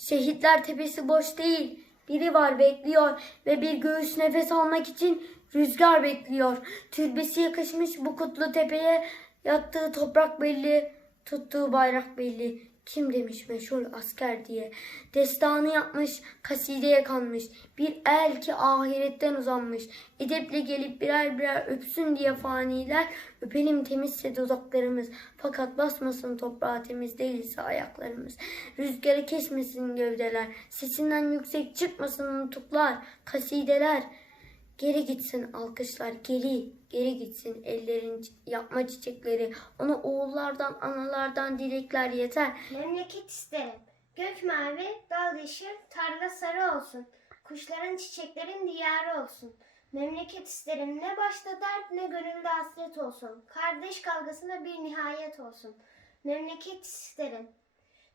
Şehitler tepesi boş değil. Biri var bekliyor ve bir göğüs nefes almak için rüzgar bekliyor. Türbesi yakışmış bu kutlu tepeye. Yattığı toprak belli, tuttuğu bayrak belli. Kim demiş meşhur asker diye. Destanı yapmış, kasideye kanmış. Bir el ki ahiretten uzanmış. Edeple gelip birer birer öpsün diye faniler. Öpelim temizse dudaklarımız. Fakat basmasın toprağa temiz değilse ayaklarımız. Rüzgarı kesmesin gövdeler. Sesinden yüksek çıkmasın nutuklar, kasideler. Geri gitsin alkışlar, geri, geri gitsin ellerin yapma çiçekleri. Ona oğullardan, analardan dilekler yeter. Memleket isterim. Gök mavi, dal yeşil, tarla sarı olsun. Kuşların, çiçeklerin diyarı olsun. Memleket isterim. Ne başta dert ne gönülde hasret olsun. Kardeş kavgasına bir nihayet olsun. Memleket isterim.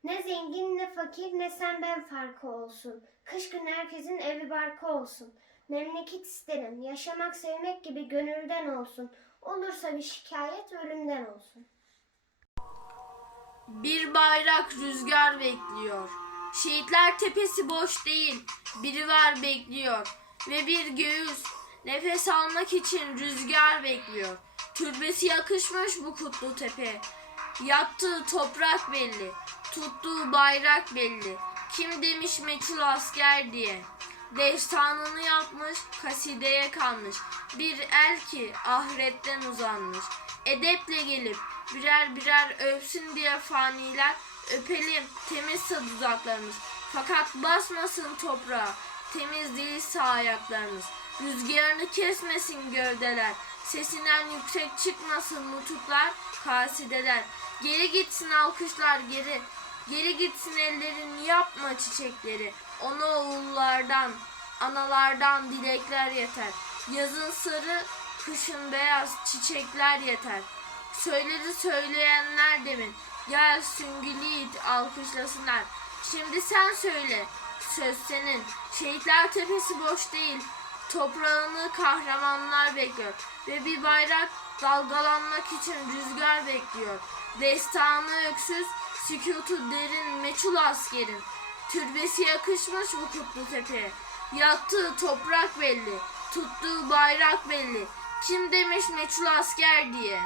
Ne zengin ne fakir ne sen ben farkı olsun. Kış günü herkesin evi barkı olsun. Memleket isterim. Yaşamak sevmek gibi gönülden olsun. Olursa bir şikayet ölümden olsun. Bir bayrak rüzgar bekliyor. Şehitler tepesi boş değil. Biri var bekliyor. Ve bir göğüs nefes almak için rüzgar bekliyor. Türbesi yakışmış bu kutlu tepe. Yattığı toprak belli. Tuttuğu bayrak belli. Kim demiş meçhul asker diye. Destanını yapmış, kasideye kalmış. Bir el ki ahiretten uzanmış. Edeple gelip birer birer öpsün diye faniler öpelim temizse dudaklarımız. Fakat basmasın toprağa temiz değilse ayaklarımız. Rüzgarını kesmesin gövdeler. Sesinden yüksek çıkmasın nutuklar, kasideler. Geri gitsin alkışlar geri. Geri gitsin ellerin yapma çiçekleri. Ona oğullardan, analardan dilekler yeter. Yazın sarı, kışın beyaz çiçekler yeter. Söyledi söyleyenler demin. Gel süngülü yiğit alkışlasınlar. Şimdi sen söyle. Söz senin. Şehitler tepesi boş değil. Toprağını kahramanlar bekliyor. Ve bir bayrak dalgalanmak için rüzgar bekliyor. Destanı öksüz, sükutu derin meçhul askerin. Türbesi yakışmış bu kutlu tepeye. Yattığı toprak belli, tuttuğu bayrak belli. Kim demiş meçhul asker diye.